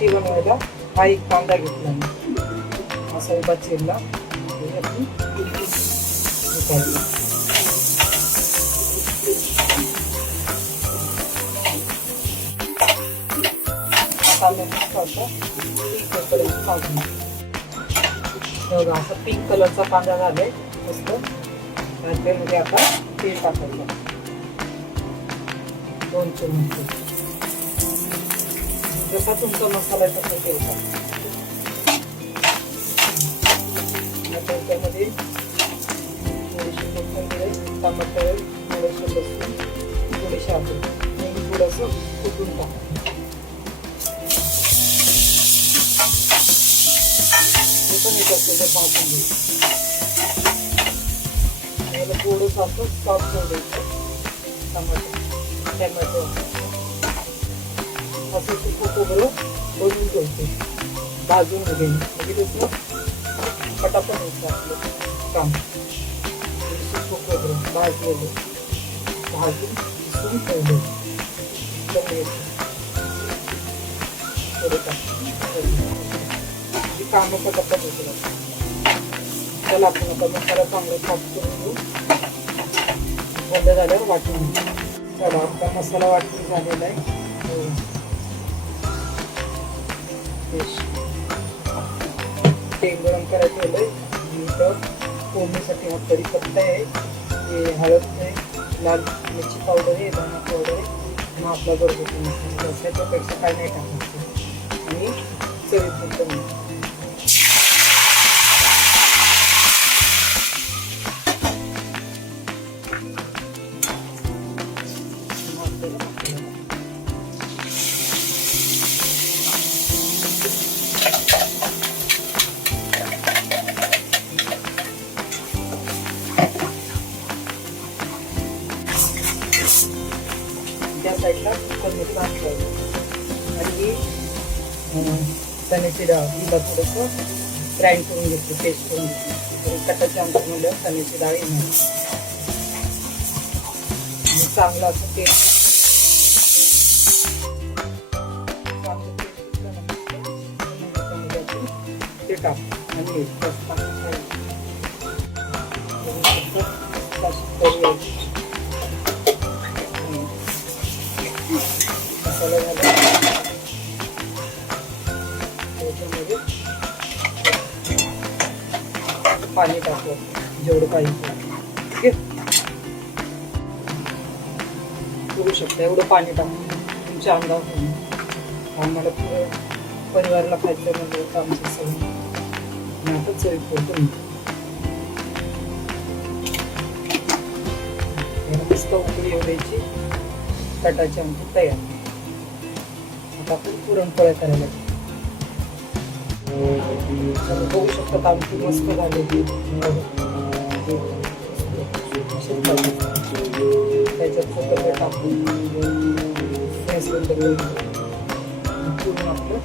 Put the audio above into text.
आमटी बनवायला हा एक कांदा घेतला मी, असा उभा चिरला. आपण कांदा मस्त असा पिंकपर्यंत भाजून. बघा असं पिंक कलरचा कांदा झालाय मस्त. त्यामध्ये आता तेल टाकायचं 2 चमचे. जसा तुमचा मसाला आहे तसा तेल टाका. त्याच्यामध्ये थोडीशी कोथिंबीर, टमाटर, थोडंसं लसूण, थोडीशी अद्रक आणि थोडंसं कुटून टाका. हे पण एक असं भाजून घ्यायचं. याला थोडंसं असं सॉफ्ट होऊ द्यायचं. टमाटो असं सुकं खोबरं बनवून घ्यायचं, भाजून घ्यायचं. म्हणजे कसं पटापट होतं आपलं काम. सुकं खोबरं भाजलेलं भाजून पुसून ठेवलं. थोडं कामं पटापट होतं. त्याला आपण आता मसाला चांगला सॉफ्ट करून घेऊ. बंद झाल्यावर वाटून घेऊ. चला आता मसाला वाटून झालेला आहे. तेल गरम करायला ठेवलंय. तर फोडणीसाठी हा कढीपत्ता आहे, हे हळद आहे, लाल मिरची पावडर आहे, धना पावडर आहे, मग आपला घरगुती मसाला. त्याच्यापेक्षा काय नाही टाकायचं. आणि चवीपुरतं मीठ. त्या साईडला कुकरमध्ये भात ठेवायचं. आणि चण्याची डाळ हिला थोडंसं ग्राइंड करून घेतली, पेस्ट करून घेतली. कटाच्या आमटीमध्ये चण्याची डाळ येणार. चांगलं असं तेल ते टाक आणि मसाला झाला. त्याच्यामध्ये पाणी टाकू जेवढं पाहिजे. ठीक आहे, करू शकता एवढं पाणी टाकून तुमच्या अंदाज होईल. आम्हाला पुरं परिवाराला खायचं म्हणजे आमचं सगळं आता चवी पोटून मस्त उकळी येऊ द्यायची. कटाची आमटी तयार. आता आपण पुरणपोळ्या करायला बघू शकतात. आमटी मस्त झालेली. त्याच्यात सगळं टाकून गॅस बंद करून आपलं